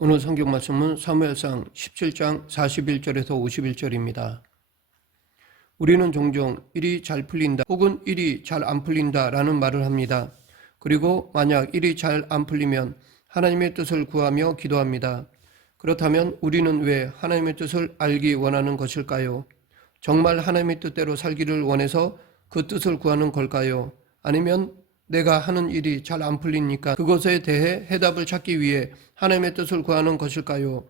오늘 성경 말씀은 사무엘상 17장 41절에서 51절입니다. 우리는 종종 일이 잘 풀린다 혹은 일이 잘 안 풀린다 라는 말을 합니다. 그리고 만약 일이 잘 안 풀리면 하나님의 뜻을 구하며 기도합니다. 그렇다면 우리는 왜 하나님의 뜻을 알기 원하는 것일까요? 정말 하나님의 뜻대로 살기를 원해서 그 뜻을 구하는 걸까요? 아니면 내가 하는 일이 잘 안 풀리니까 그것에 대해 해답을 찾기 위해 하나님의 뜻을 구하는 것일까요?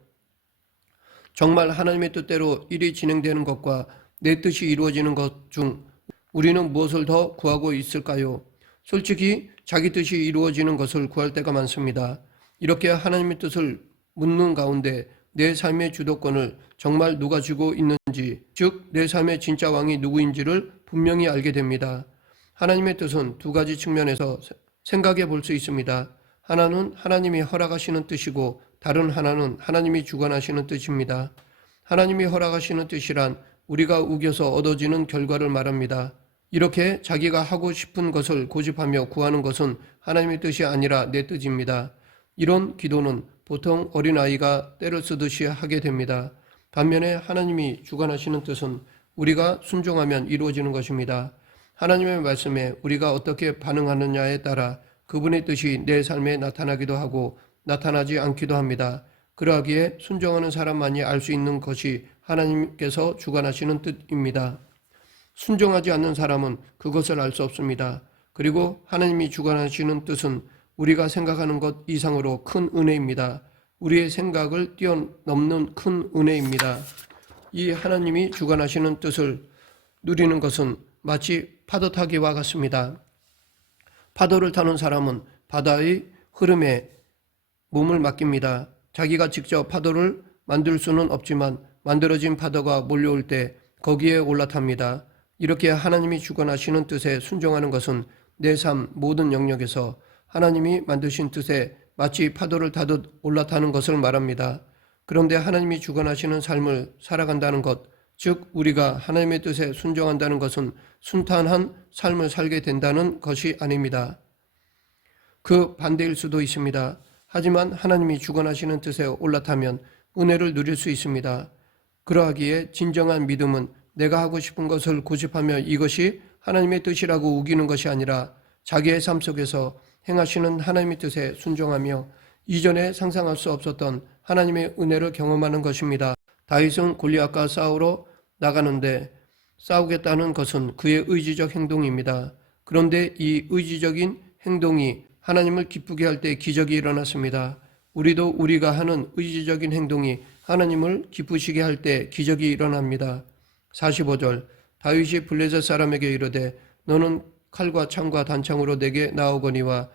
정말 하나님의 뜻대로 일이 진행되는 것과 내 뜻이 이루어지는 것 중 우리는 무엇을 더 구하고 있을까요? 솔직히 자기 뜻이 이루어지는 것을 구할 때가 많습니다. 이렇게 하나님의 뜻을 묻는 가운데 내 삶의 주도권을 정말 누가 쥐고 있는지, 즉 내 삶의 진짜 왕이 누구인지를 분명히 알게 됩니다. 하나님의 뜻은 두 가지 측면에서 생각해 볼 수 있습니다. 하나는 하나님이 허락하시는 뜻이고 다른 하나는 하나님이 주관하시는 뜻입니다. 하나님이 허락하시는 뜻이란 우리가 우겨서 얻어지는 결과를 말합니다. 이렇게 자기가 하고 싶은 것을 고집하며 구하는 것은 하나님의 뜻이 아니라 내 뜻입니다. 이런 기도는 보통 어린아이가 때를 쓰듯이 하게 됩니다. 반면에 하나님이 주관하시는 뜻은 우리가 순종하면 이루어지는 것입니다. 하나님의 말씀에 우리가 어떻게 반응하느냐에 따라 그분의 뜻이 내 삶에 나타나기도 하고 나타나지 않기도 합니다. 그러하기에 순종하는 사람만이 알 수 있는 것이 하나님께서 주관하시는 뜻입니다. 순종하지 않는 사람은 그것을 알 수 없습니다. 그리고 하나님이 주관하시는 뜻은 우리가 생각하는 것 이상으로 큰 은혜입니다. 우리의 생각을 뛰어넘는 큰 은혜입니다. 이 하나님이 주관하시는 뜻을 누리는 것은 마치 파도 타기와 같습니다. 파도를 타는 사람은 바다의 흐름에 몸을 맡깁니다. 자기가 직접 파도를 만들 수는 없지만 만들어진 파도가 몰려올 때 거기에 올라탑니다. 이렇게 하나님이 주관하시는 뜻에 순종하는 것은 내 삶 모든 영역에서 하나님이 만드신 뜻에 마치 파도를 타듯 올라타는 것을 말합니다. 그런데 하나님이 주관하시는 삶을 살아간다는 것, 즉 우리가 하나님의 뜻에 순종한다는 것은 순탄한 삶을 살게 된다는 것이 아닙니다. 그 반대일 수도 있습니다. 하지만 하나님이 주관하시는 뜻에 올라타면 은혜를 누릴 수 있습니다. 그러하기에 진정한 믿음은 내가 하고 싶은 것을 고집하며 이것이 하나님의 뜻이라고 우기는 것이 아니라 자기의 삶 속에서 행하시는 하나님의 뜻에 순종하며 이전에 상상할 수 없었던 하나님의 은혜를 경험하는 것입니다. 다윗은 골리앗과 싸우러 나가는데 싸우겠다는 것은 그의 의지적 행동입니다. 그런데 이 의지적인 행동이 하나님을 기쁘게 할 때 기적이 일어났습니다. 우리도 우리가 하는 의지적인 행동이 하나님을 기쁘시게 할 때 기적이 일어납니다. 45절 다윗이 블레셋 사람에게 이르되 너는 칼과 창과 단창으로 내게 나오거니와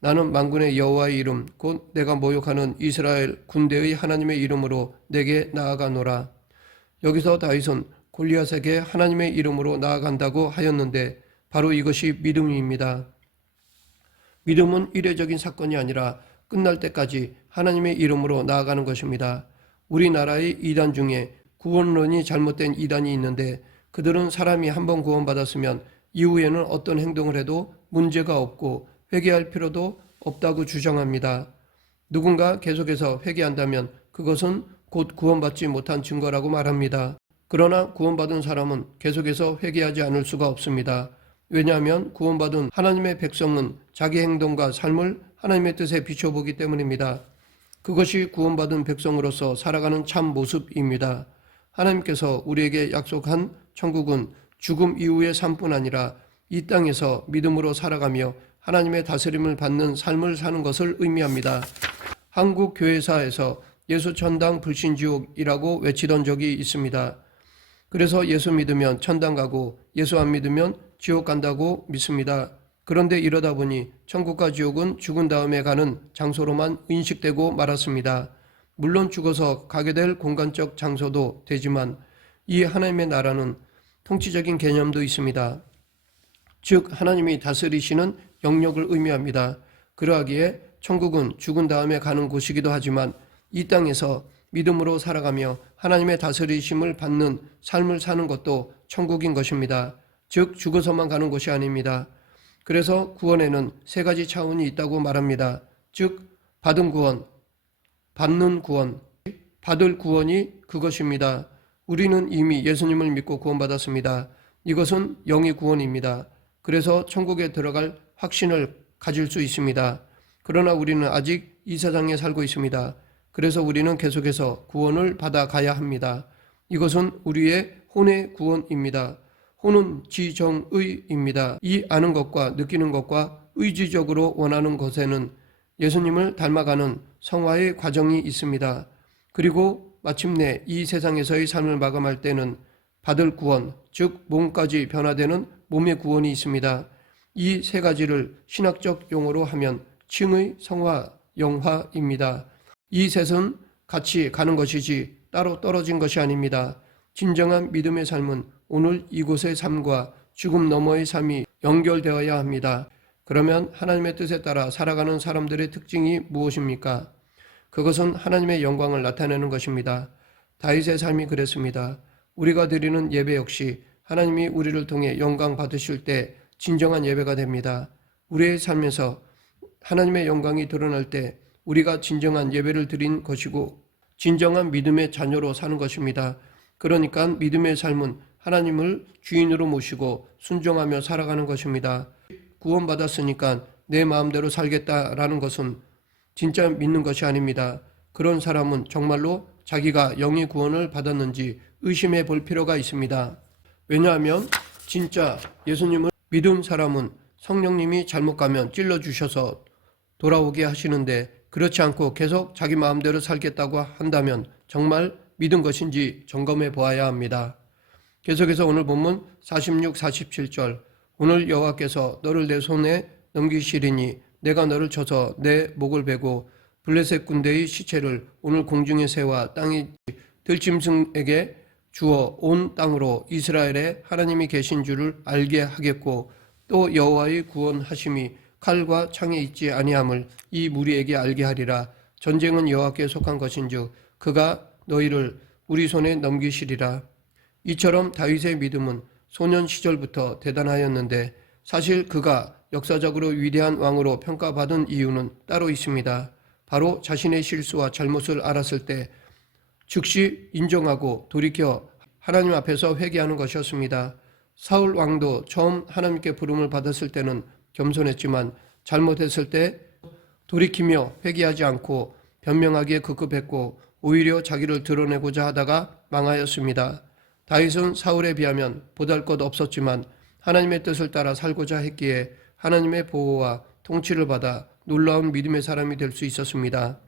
나는 만군의 여호와의 이름 곧 내가 모욕하는 이스라엘 군대의 하나님의 이름으로 내게 나아가노라. 여기서 다윗은 골리앗에게 하나님의 이름으로 나아간다고 하였는데 바로 이것이 믿음입니다. 믿음은 이례적인 사건이 아니라 끝날 때까지 하나님의 이름으로 나아가는 것입니다. 우리나라의 이단 중에 구원론이 잘못된 이단이 있는데 그들은 사람이 한번 구원받았으면 이후에는 어떤 행동을 해도 문제가 없고 회개할 필요도 없다고 주장합니다. 누군가 계속해서 회개한다면 그것은 곧 구원받지 못한 증거라고 말합니다. 그러나 구원받은 사람은 계속해서 회개하지 않을 수가 없습니다. 왜냐하면 구원받은 하나님의 백성은 자기 행동과 삶을 하나님의 뜻에 비춰보기 때문입니다. 그것이 구원받은 백성으로서 살아가는 참 모습입니다. 하나님께서 우리에게 약속한 천국은 죽음 이후의 삶뿐 아니라 이 땅에서 믿음으로 살아가며 하나님의 다스림을 받는 삶을 사는 것을 의미합니다. 한국 교회사에서 예수 천당 불신지옥이라고 외치던 적이 있습니다. 그래서 예수 믿으면 천당 가고 예수 안 믿으면 지옥 간다고 믿습니다. 그런데 이러다 보니 천국과 지옥은 죽은 다음에 가는 장소로만 인식되고 말았습니다. 물론 죽어서 가게 될 공간적 장소도 되지만 이 하나님의 나라는 통치적인 개념도 있습니다. 즉 하나님이 다스리시는 영역을 의미합니다. 그러하기에 천국은 죽은 다음에 가는 곳이기도 하지만 이 땅에서 믿음으로 살아가며 하나님의 다스리심을 받는 삶을 사는 것도 천국인 것입니다. 즉 죽어서만 가는 곳이 아닙니다. 그래서 구원에는 세 가지 차원이 있다고 말합니다. 즉 받은 구원, 받는 구원, 받을 구원이 그것입니다. 우리는 이미 예수님을 믿고 구원받았습니다. 이것은 영의 구원입니다. 그래서 천국에 들어갈 확신을 가질 수 있습니다. 그러나 우리는 아직 이 세상에 살고 있습니다. 그래서 우리는 계속해서 구원을 받아가야 합니다. 이것은 우리의 혼의 구원입니다. 혼은 지정의입니다. 이 아는 것과 느끼는 것과 의지적으로 원하는 것에는 예수님을 닮아가는 성화의 과정이 있습니다. 그리고 마침내 이 세상에서의 삶을 마감할 때는 받을 구원, 즉 몸까지 변화되는 몸의 구원이 있습니다. 이 세 가지를 신학적 용어로 하면 칭의, 성화, 영화입니다. 이 셋은 같이 가는 것이지 따로 떨어진 것이 아닙니다. 진정한 믿음의 삶은 오늘 이곳의 삶과 죽음 너머의 삶이 연결되어야 합니다. 그러면 하나님의 뜻에 따라 살아가는 사람들의 특징이 무엇입니까? 그것은 하나님의 영광을 나타내는 것입니다. 다윗의 삶이 그랬습니다. 우리가 드리는 예배 역시 하나님이 우리를 통해 영광 받으실 때 진정한 예배가 됩니다. 우리의 삶에서 하나님의 영광이 드러날 때 우리가 진정한 예배를 드린 것이고 진정한 믿음의 자녀로 사는 것입니다. 그러니까 믿음의 삶은 하나님을 주인으로 모시고 순종하며 살아가는 것입니다. 구원받았으니까 내 마음대로 살겠다라는 것은 진짜 믿는 것이 아닙니다. 그런 사람은 정말로 자기가 영의 구원을 받았는지 의심해 볼 필요가 있습니다. 왜냐하면 진짜 예수님을 믿은 사람은 성령님이 잘못 가면 찔러주셔서 돌아오게 하시는데 그렇지 않고 계속 자기 마음대로 살겠다고 한다면 정말 믿은 것인지 점검해 보아야 합니다. 계속해서 오늘 본문 46, 47절 오늘 여호와께서 너를 내 손에 넘기시리니 내가 너를 쳐서 내 목을 베고 블레셋 군대의 시체를 오늘 공중의 새와 땅의 들짐승에게 주어 온 땅으로 이스라엘에 하나님이 계신 줄을 알게 하겠고 또 여호와의 구원하심이 칼과 창에 있지 아니함을 이 무리에게 알게 하리라. 전쟁은 여호와께 속한 것인즉 그가 너희를 우리 손에 넘기시리라. 이처럼 다윗의 믿음은 소년 시절부터 대단하였는데 사실 그가 역사적으로 위대한 왕으로 평가받은 이유는 따로 있습니다. 바로 자신의 실수와 잘못을 알았을 때 즉시 인정하고 돌이켜 하나님 앞에서 회개하는 것이었습니다. 사울 왕도 처음 하나님께 부름을 받았을 때는 겸손했지만 잘못했을 때 돌이키며 회개하지 않고 변명하기에 급급했고 오히려 자기를 드러내고자 하다가 망하였습니다. 다윗은 사울에 비하면 보잘것 없었지만 하나님의 뜻을 따라 살고자 했기에 하나님의 보호와 통치를 받아 놀라운 믿음의 사람이 될 수 있었습니다.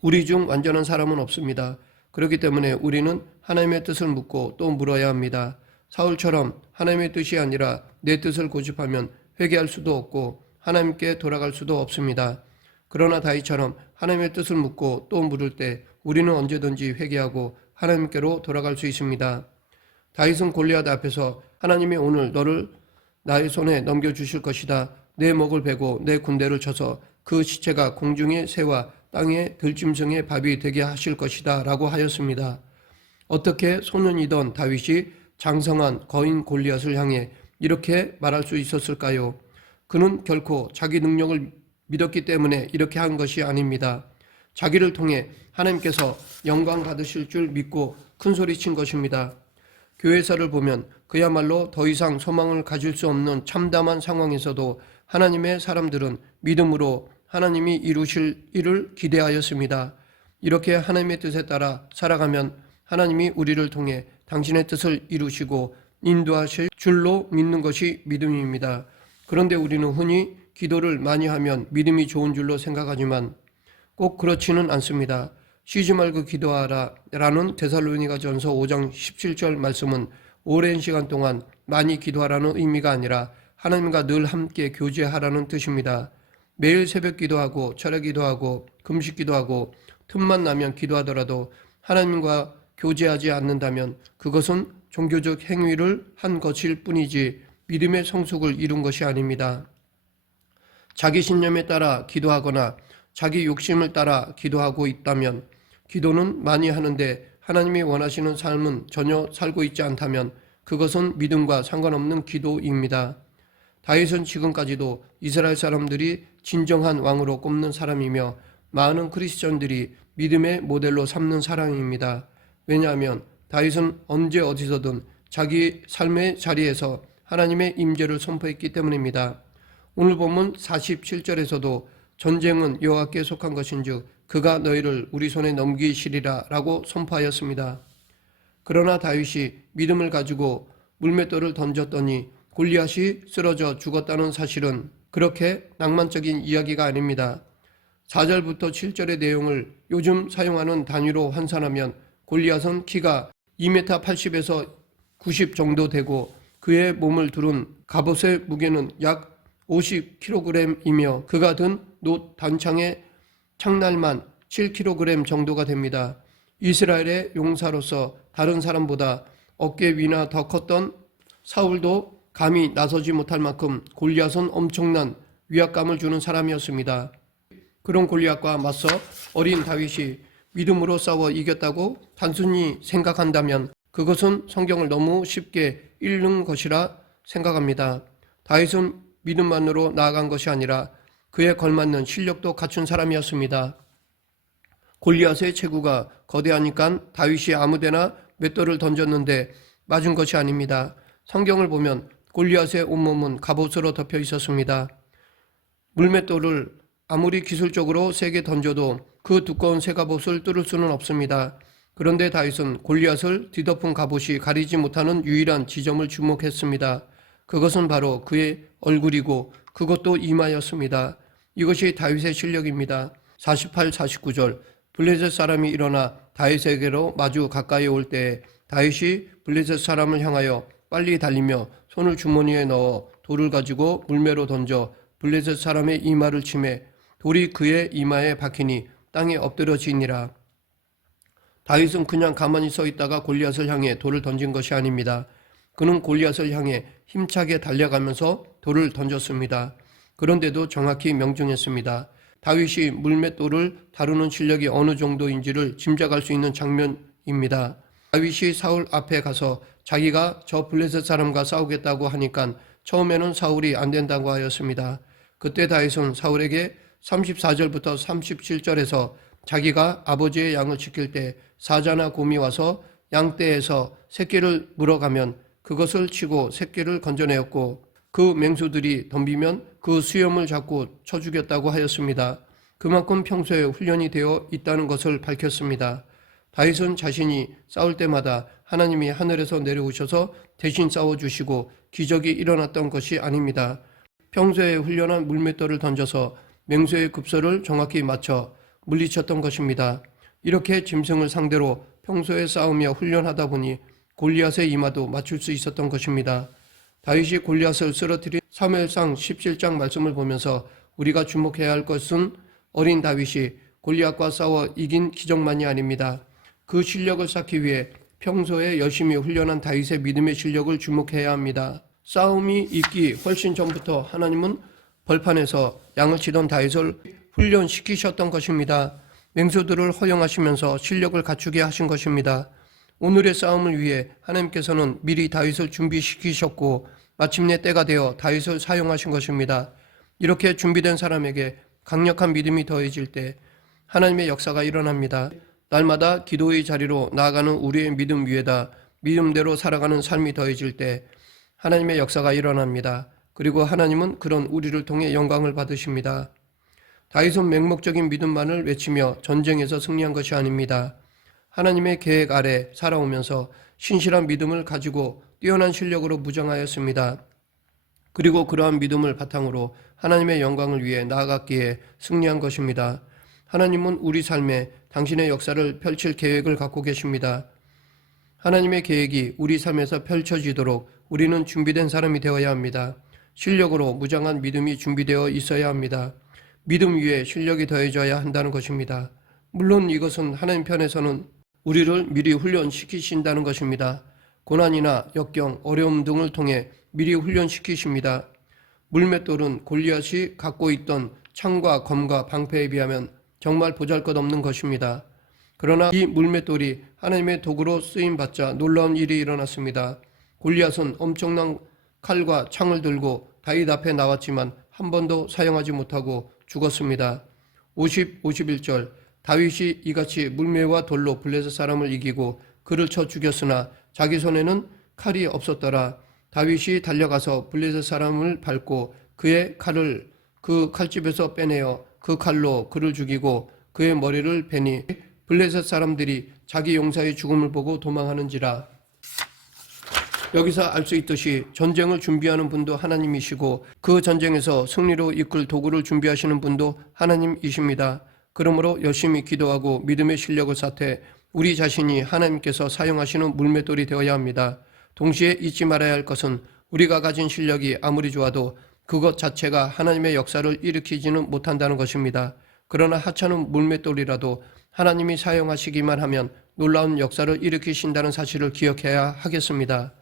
우리 중 완전한 사람은 없습니다. 그렇기 때문에 우리는 하나님의 뜻을 묻고 또 물어야 합니다. 사울처럼 하나님의 뜻이 아니라 내 뜻을 고집하면 회개할 수도 없고 하나님께 돌아갈 수도 없습니다. 그러나 다윗처럼 하나님의 뜻을 묻고 또 물을 때 우리는 언제든지 회개하고 하나님께로 돌아갈 수 있습니다. 다윗은 골리앗 앞에서 하나님이 오늘 너를 나의 손에 넘겨주실 것이다. 내 목을 베고 내 군대를 쳐서 그 시체가 공중의 새와 땅의 들짐승의 밥이 되게 하실 것이다 라고 하였습니다. 어떻게 소년이던 다윗이 장성한 거인 골리앗을 향해 이렇게 말할 수 있었을까요? 그는 결코 자기 능력을 믿었기 때문에 이렇게 한 것이 아닙니다. 자기를 통해 하나님께서 영광 받으실 줄 믿고 큰소리친 것입니다. 교회사를 보면 그야말로 더 이상 소망을 가질 수 없는 참담한 상황에서도 하나님의 사람들은 믿음으로 하나님이 이루실 일을 기대하였습니다. 이렇게 하나님의 뜻에 따라 살아가면 하나님이 우리를 통해 당신의 뜻을 이루시고 인도하실 줄로 믿는 것이 믿음입니다. 그런데 우리는 흔히 기도를 많이 하면 믿음이 좋은 줄로 생각하지만 꼭 그렇지는 않습니다. 쉬지 말고 기도하라 라는 데살로니가전서 5장 17절 말씀은 오랜 시간 동안 많이 기도하라는 의미가 아니라 하나님과 늘 함께 교제하라는 뜻입니다. 매일 새벽 기도하고 철야 기도하고 금식 기도하고 틈만 나면 기도하더라도 하나님과 교제하지 않는다면 그것은 종교적 행위를 한 것일 뿐이지 믿음의 성숙을 이룬 것이 아닙니다. 자기 신념에 따라 기도하거나 자기 욕심을 따라 기도하고 있다면 기도는 많이 하는데 하나님이 원하시는 삶은 전혀 살고 있지 않다면 그것은 믿음과 상관없는 기도입니다. 다윗은 지금까지도 이스라엘 사람들이 진정한 왕으로 꼽는 사람이며 많은 크리스천들이 믿음의 모델로 삼는 사랑입니다. 왜냐하면 다윗은 언제 어디서든 자기 삶의 자리에서 하나님의 임재를 선포했기 때문입니다. 오늘 본문 47절에서도 전쟁은 여호와께 속한 것인즉 그가 너희를 우리 손에 넘기시리라 라고 선포하였습니다. 그러나 다윗이 믿음을 가지고 물맷돌을 던졌더니 골리앗이 쓰러져 죽었다는 사실은 그렇게 낭만적인 이야기가 아닙니다. 4절부터 7절의 내용을 요즘 사용하는 단위로 환산하면 골리앗은 키가 2m 80에서 90 정도 되고 그의 몸을 두른 갑옷의 무게는 약 50kg이며 그가 든 놋 단창의 창날만 7kg 정도가 됩니다. 이스라엘의 용사로서 다른 사람보다 어깨 위나 더 컸던 사울도 감히 나서지 못할 만큼 골리앗은 엄청난 위압감을 주는 사람이었습니다. 그런 골리앗과 맞서 어린 다윗이 믿음으로 싸워 이겼다고 단순히 생각한다면 그것은 성경을 너무 쉽게 읽는 것이라 생각합니다. 다윗은 믿음만으로 나아간 것이 아니라 그에 걸맞는 실력도 갖춘 사람이었습니다. 골리앗의 체구가 거대하니까 다윗이 아무데나 맷돌을 던졌는데 맞은 것이 아닙니다. 성경을 보면 골리앗의 온몸은 갑옷으로 덮여 있었습니다. 물맷돌을 아무리 기술적으로 세게 던져도 그 두꺼운 쇠갑옷을 뚫을 수는 없습니다. 그런데 다윗은 골리앗을 뒤덮은 갑옷이 가리지 못하는 유일한 지점을 주목했습니다. 그것은 바로 그의 얼굴이고 그것도 이마였습니다. 이것이 다윗의 실력입니다. 48, 49절 블레셋 사람이 일어나 다윗에게로 마주 가까이 올 때에 다윗이 블레셋 사람을 향하여 빨리 달리며 손을 주머니에 넣어 돌을 가지고 물매로 던져 블레셋 사람의 이마를 치매 돌이 그의 이마에 박히니 땅에 엎드러지니라. 다윗은 그냥 가만히 서 있다가 골리앗을 향해 돌을 던진 것이 아닙니다. 그는 골리앗을 향해 힘차게 달려가면서 돌을 던졌습니다. 그런데도 정확히 명중했습니다. 다윗이 물맷돌을 다루는 실력이 어느 정도인지를 짐작할 수 있는 장면입니다. 다윗이 사울 앞에 가서 자기가 저 블레셋 사람과 싸우겠다고 하니까 처음에는 사울이 안 된다고 하였습니다. 그때 다윗은 사울에게 34절부터 37절에서 자기가 아버지의 양을 지킬 때 사자나 곰이 와서 양떼에서 새끼를 물어가면 그것을 치고 새끼를 건져내었고 그 맹수들이 덤비면 그 수염을 잡고 쳐 죽였다고 하였습니다. 그만큼 평소에 훈련이 되어 있다는 것을 밝혔습니다. 다윗은 자신이 싸울 때마다 하나님이 하늘에서 내려오셔서 대신 싸워주시고 기적이 일어났던 것이 아닙니다. 평소에 훈련한 물맷돌을 던져서 맹수의 급소를 정확히 맞춰 물리쳤던 것입니다. 이렇게 짐승을 상대로 평소에 싸우며 훈련하다 보니 골리앗의 이마도 맞출 수 있었던 것입니다. 다윗이 골리앗을 쓰러뜨린 사무엘상 17장 말씀을 보면서 우리가 주목해야 할 것은 어린 다윗이 골리앗과 싸워 이긴 기적만이 아닙니다. 그 실력을 쌓기 위해 평소에 열심히 훈련한 다윗의 믿음의 실력을 주목해야 합니다. 싸움이 있기 훨씬 전부터 하나님은 벌판에서 양을 치던 다윗을 훈련시키셨던 것입니다. 맹수들을 허용하시면서 실력을 갖추게 하신 것입니다. 오늘의 싸움을 위해 하나님께서는 미리 다윗을 준비시키셨고 마침내 때가 되어 다윗을 사용하신 것입니다. 이렇게 준비된 사람에게 강력한 믿음이 더해질 때 하나님의 역사가 일어납니다. 날마다 기도의 자리로 나아가는 우리의 믿음 위에다 믿음대로 살아가는 삶이 더해질 때 하나님의 역사가 일어납니다. 그리고 하나님은 그런 우리를 통해 영광을 받으십니다. 다윗은 맹목적인 믿음만을 외치며 전쟁에서 승리한 것이 아닙니다. 하나님의 계획 아래 살아오면서 신실한 믿음을 가지고 뛰어난 실력으로 무장하였습니다. 그리고 그러한 믿음을 바탕으로 하나님의 영광을 위해 나아갔기에 승리한 것입니다. 하나님은 우리 삶에 당신의 역사를 펼칠 계획을 갖고 계십니다. 하나님의 계획이 우리 삶에서 펼쳐지도록 우리는 준비된 사람이 되어야 합니다. 실력으로 무장한 믿음이 준비되어 있어야 합니다. 믿음 위에 실력이 더해져야 한다는 것입니다. 물론 이것은 하나님 편에서는 우리를 미리 훈련시키신다는 것입니다. 고난이나 역경, 어려움 등을 통해 미리 훈련시키십니다. 물맷돌은 골리앗이 갖고 있던 창과 검과 방패에 비하면 정말 보잘것없는 것입니다. 그러나 이 물맷돌이 하나님의 도구로 쓰임받자 놀라운 일이 일어났습니다. 골리앗은 엄청난 칼과 창을 들고 다윗 앞에 나왔지만 한 번도 사용하지 못하고 죽었습니다. 51절 다윗이 이같이 물매와 돌로 블레셋 사람을 이기고 그를 쳐 죽였으나 자기 손에는 칼이 없었더라. 다윗이 달려가서 블레셋 사람을 밟고 그의 칼을 그 칼집에서 빼내어 그 칼로 그를 죽이고 그의 머리를 베니 블레셋 사람들이 자기 용사의 죽음을 보고 도망하는지라. 여기서 알 수 있듯이 전쟁을 준비하는 분도 하나님이시고 그 전쟁에서 승리로 이끌 도구를 준비하시는 분도 하나님이십니다. 그러므로 열심히 기도하고 믿음의 실력을 쌓되 우리 자신이 하나님께서 사용하시는 물맷돌이 되어야 합니다. 동시에 잊지 말아야 할 것은 우리가 가진 실력이 아무리 좋아도 그것 자체가 하나님의 역사를 일으키지는 못한다는 것입니다. 그러나 하찮은 물맷돌이라도 하나님이 사용하시기만 하면 놀라운 역사를 일으키신다는 사실을 기억해야 하겠습니다.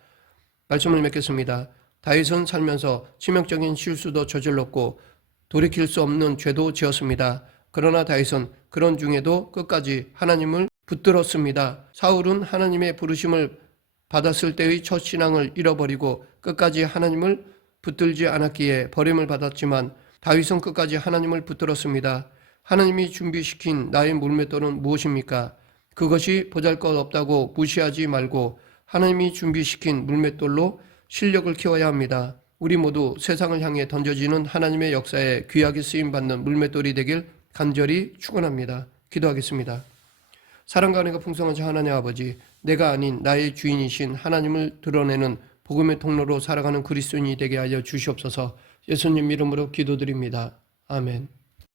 말씀을 맺겠습니다. 다윗은 살면서 치명적인 실수도 저질렀고 돌이킬 수 없는 죄도 지었습니다. 그러나 다윗은 그런 중에도 끝까지 하나님을 붙들었습니다. 사울은 하나님의 부르심을 받았을 때의 첫 신앙을 잃어버리고 끝까지 하나님을 붙들지 않았기에 버림을 받았지만 다윗은 끝까지 하나님을 붙들었습니다. 하나님이 준비시킨 나의 물맷돌은 무엇입니까? 그것이 보잘것없다고 무시하지 말고 하나님이 준비시킨 물맷돌로 실력을 키워야 합니다. 우리 모두 세상을 향해 던져지는 하나님의 역사에 귀하게 쓰임받는 물맷돌이 되길 간절히 축원합니다. 기도하겠습니다. 사랑과 은혜가 풍성하신 하나님 아버지, 내가 아닌 나의 주인이신 하나님을 드러내는 복음의 통로로 살아가는 그리스도인이 되게 하여 주시옵소서. 예수님 이름으로 기도드립니다. 아멘.